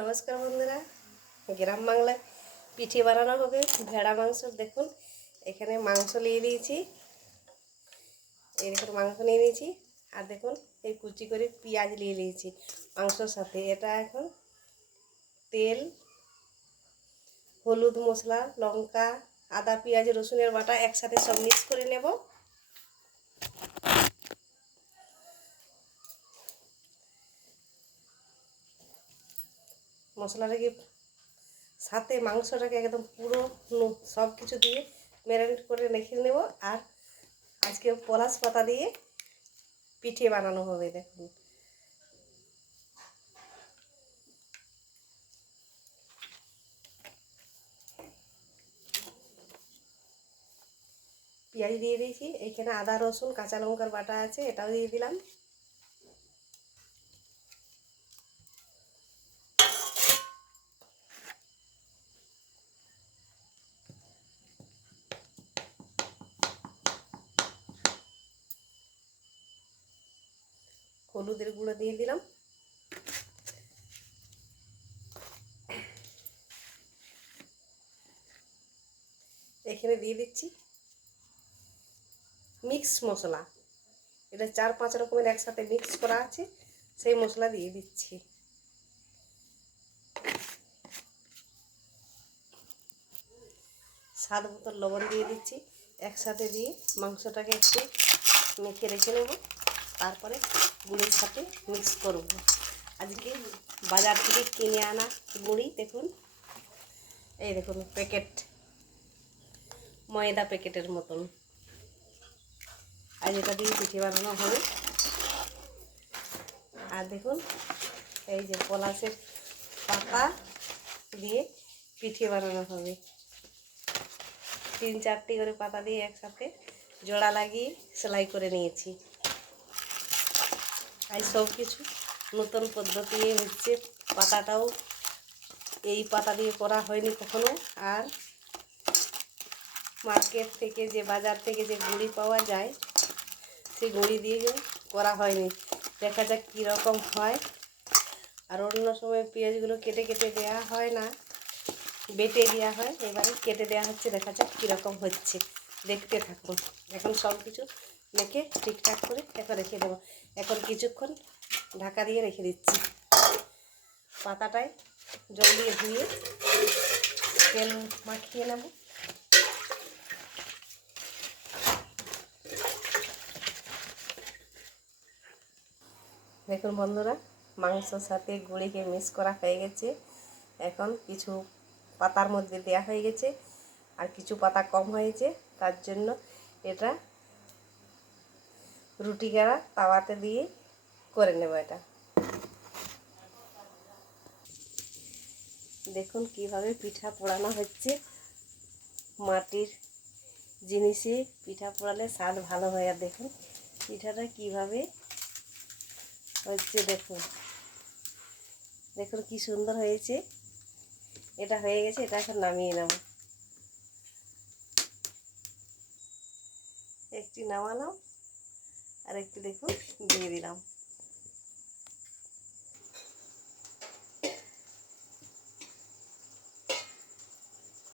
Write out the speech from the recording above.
নমস্কার বন্ধুরা, গ্রাম বাংলায় পিঠে বানানো হবে ভেড়া মাংস। দেখুন এখানে মাংস নিয়ে নিয়েছি, এই দেখুন মাংস নিয়ে নিয়েছি। আর দেখুন এই কুচি করে পেঁয়াজ নিয়ে নিয়েছি মাংসর সাথে। এটা এখন তেল, হলুদ, মশলা, লঙ্কা, আদা, পেঁয়াজ, রসুনের বাটা একসাথে সব মিক্স করে নেব। মশলাটাকে সাথে মাংসটাকে একদম পুরো সব কিছু দিয়ে ম্যারিনেট করে রেখে নেব। আর আজকে পলাশ পাতা দিয়ে পিঠে বানানো হবে। দেখুন পেঁয়াজ দিয়ে দিয়েছি, এইখানে আদা, রসুন, কাঁচা লঙ্কার বাটা আছে, এটাও দিয়ে দিলাম। হলুদের গুঁড়ো দিয়ে দিলাম। এখানে দিয়ে দিচ্ছি মিক্স মশলা, এটা 4-5 রকমের একসাথে মিক্স করা আছে, সেই মশলা দিয়ে দিচ্ছি। স্বাদ মতো লবণ দিয়ে দিচ্ছি। একসাথে দিয়ে মাংসটাকে একটু মেখে রেখে নেব, তারপরে গুঁড়ির সাথে মিক্স করব। আজকে বাজার থেকে কিনে আনা গুঁড়ি, দেখুন এই দেখুন প্যাকেট, ময়দা প্যাকেটের মতন। আজ এটা দিয়ে পিঠে বানানো হবে। আর দেখুন এই যে পলাশের পাতা দিয়ে পিঠে বানানো হবে। 3-4টি করে পাতা দিয়ে একসাথে জোড়া লাগিয়ে সেলাই করে নিয়েছি। আজ সব কিছু নতুন পদ্ধতি হচ্ছে। পাতাটাও এই পাতা দিয়ে করা হয়নি কখনো। আর মার্কেট থেকে যে বাজার থেকে যে গুঁড়ি পাওয়া যায়, সেই গুঁড়ি দিয়ে করা হয়নি। দেখা যাক কীরকম হয়। আর অন্য সময় পেঁয়াজগুলো কেটে কেটে দেওয়া হয় না, বেটে দেওয়া হয়, এবারে কেটে দেওয়া হচ্ছে। দেখা যাক কীরকম হচ্ছে, দেখতে থাকুন। এখন সব কিছু মেখে ঠিকঠাক করে এখন রেখে দেবো। এখন কিছুক্ষণ ঢাকা দিয়ে রেখে দিচ্ছি। পাতাটায় জল দিয়ে ধুয়ে তেল মাখিয়ে নেব। দেখুন বন্ধুরা, মাংসর সাথে গুঁড়িকে মিক্স করা হয়ে গেছে। এখন কিছু পাতার মধ্যে দেয়া হয়ে গেছে, আর কিছু পাতা কম হয়েছে, তার জন্য এটা রুটি গাড়া তাওয়াতে দিয়ে করে নেব। এটা দেখুন কিভাবে পিঠা পোড়ানো হচ্ছে। মাটির জিনিসে পিঠা পোড়ালে স্বাদ ভালো হয়। আর দেখুন পিঠাটা কিভাবে হচ্ছে, দেখুন দেখুন কি সুন্দর হয়েছে। এটা হয়ে গেছে, এটা এখন নামিয়ে নেব। একটি নামালাম আর একটি দেখুন দিয়ে দিলাম।